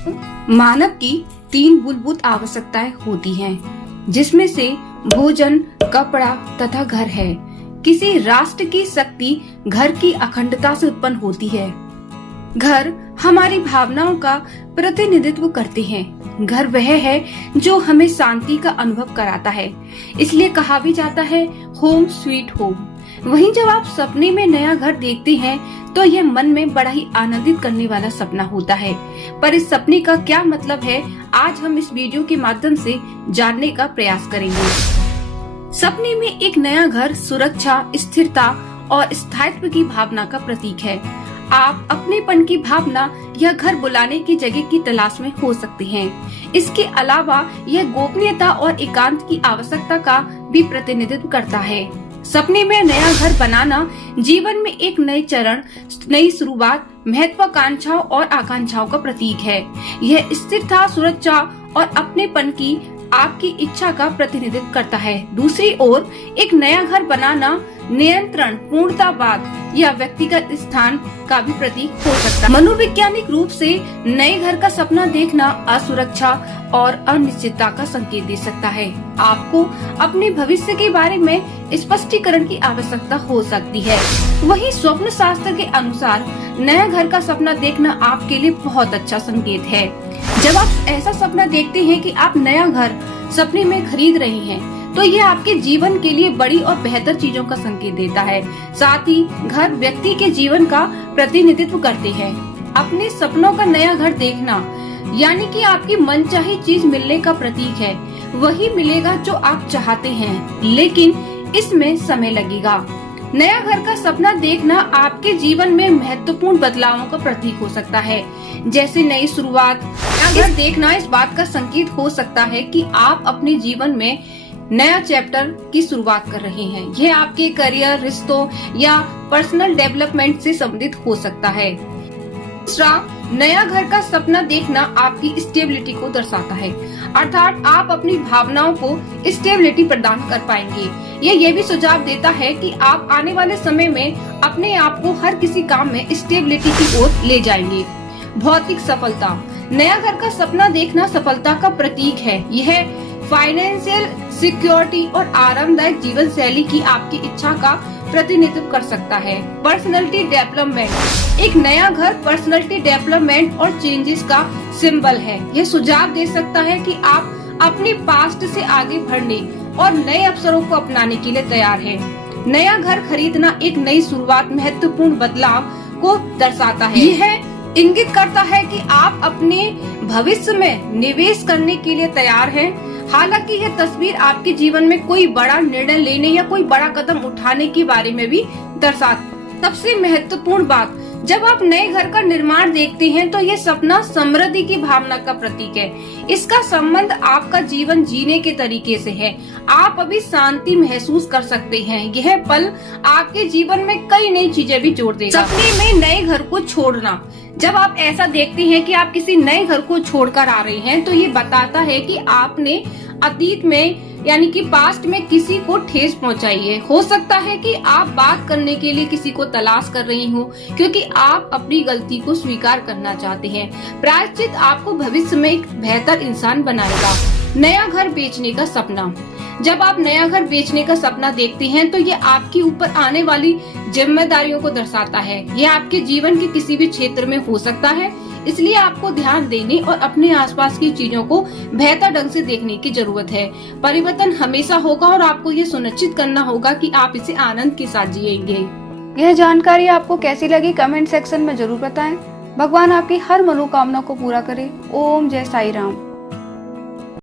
मानव की 3 मूलभूत आवश्यकताएं होती हैं, जिसमें से भोजन, कपड़ा तथा घर है। किसी राष्ट्र की शक्ति घर की अखंडता से उत्पन्न होती है। घर हमारी भावनाओं का प्रतिनिधित्व करते हैं। घर वह है जो हमें शांति का अनुभव कराता है। इसलिए कहा भी जाता है होम स्वीट होम। वहीं जब आप सपने में नया घर देखते हैं तो यह मन में बड़ा ही आनंदित करने वाला सपना होता है। पर इस सपने का क्या मतलब है, आज हम इस वीडियो के माध्यम से जानने का प्रयास करेंगे। सपने में एक नया घर सुरक्षा, स्थिरता और स्थायित्व की भावना का प्रतीक है। आप अपनेपन की भावना यह घर बुलाने की जगह की तलाश में हो सकते हैं। इसके अलावा यह गोपनीयता और एकांत की आवश्यकता का भी प्रतिनिधित्व करता है। सपने में नया घर बनाना जीवन में एक नए चरण, नई शुरुआत, महत्वाकांक्षाओं और आकांक्षाओं का प्रतीक है। यह स्थिरता, सुरक्षा और अपनेपन की आपकी इच्छा का प्रतिनिधित्व करता है। दूसरी ओर एक नया घर बनाना नियंत्रण, पूर्णतावाद या व्यक्तिगत स्थान का भी प्रतीक हो सकता है। मनोवैज्ञानिक रूप से नए घर का सपना देखना असुरक्षा और अनिश्चितता का संकेत दे सकता है। आपको अपने भविष्य के बारे में स्पष्टीकरण की आवश्यकता हो सकती है। वहीं स्वप्न शास्त्र के अनुसार नया घर का सपना देखना आपके लिए बहुत अच्छा संकेत है। जब आप ऐसा सपना देखते हैं कि आप नया घर सपने में खरीद रहे हैं, तो यह आपके जीवन के लिए बड़ी और बेहतर चीजों का संकेत देता है। साथ ही घर व्यक्ति के जीवन का प्रतिनिधित्व करते हैं। अपने सपनों का नया घर देखना यानी कि आपकी मनचाही चीज मिलने का प्रतीक है। वही मिलेगा जो आप चाहते हैं, लेकिन इसमें समय लगेगा। नया घर का सपना देखना आपके जीवन में महत्वपूर्ण बदलावों का प्रतीक हो सकता है, जैसे नई शुरुआत। नया घर देखना इस बात का संकेत हो सकता है कि आप अपने जीवन में नया चैप्टर की शुरुआत कर रहे हैं। यह आपके करियर, रिश्तों या पर्सनल डेवलपमेंट से संबंधित हो सकता है। दूसरा, नया घर का सपना देखना आपकी स्टेबिलिटी को दर्शाता है, अर्थात आप अपनी भावनाओं को स्टेबिलिटी प्रदान कर पाएंगे। ये भी सुझाव देता है कि आप आने वाले समय में अपने आप को हर किसी काम में स्टेबिलिटी की ओर ले जाएंगे। भौतिक सफलता, नया घर का सपना देखना सफलता का प्रतीक है। यह फाइनेंशियल सिक्योरिटी और आरामदायक जीवन शैली की आपकी इच्छा का प्रतिनिधित्व कर सकता है। पर्सनैलिटी डेवलपमेंट, एक नया घर पर्सनैलिटी डेवलपमेंट और चेंजेस का सिंबल है। यह सुझाव दे सकता है कि आप अपने पास्ट से आगे बढ़ने और नए अवसरों को अपनाने के लिए तैयार हैं। नया घर खरीदना एक नई शुरुआत, महत्वपूर्ण बदलाव को दर्शाता है। यह इंगित करता है कि आप अपने भविष्य में निवेश करने के लिए तैयार हैं। हालांकि यह तस्वीर आपके जीवन में कोई बड़ा निर्णय लेने या कोई बड़ा कदम उठाने के बारे में भी दर्शाता। सबसे महत्वपूर्ण बात, जब आप नए घर का निर्माण देखते हैं तो यह सपना समृद्धि की भावना का प्रतीक है। इसका संबंध आपका जीवन जीने के तरीके से है। आप अभी शांति महसूस कर सकते हैं। यह पल आपके जीवन में कई नई चीजें भी जोड़ देगा। सपने में नए घर को छोड़ना, जब आप ऐसा देखते हैं कि आप किसी नए घर को छोड़कर आ रहे हैं, तो ये बताता है कि आपने अतीत में यानी कि पास्ट में किसी को ठेस पहुंचाई है। हो सकता है कि आप बात करने के लिए किसी को तलाश कर रही हो, क्योंकि आप अपनी गलती को स्वीकार करना चाहते हैं। प्रायश्चित आपको भविष्य में एक बेहतर इंसान बनाएगा। नया घर बेचने का सपना, जब आप नया घर बेचने का सपना देखते हैं तो ये आपके ऊपर आने वाली जिम्मेदारियों को दर्शाता है। ये आपके जीवन के किसी भी क्षेत्र में हो सकता है, इसलिए आपको ध्यान देने और अपने आसपास की चीजों को बेहतर ढंग से देखने की जरूरत है। परिवर्तन हमेशा होगा और आपको ये सुनिश्चित करना होगा कि आप इसे आनंद के साथ जिएंगे। यह जानकारी आपको कैसी लगी कमेंट सेक्शन में जरूर बताएं। भगवान आपकी हर मनोकामना को पूरा करे। ओम जय साई राम।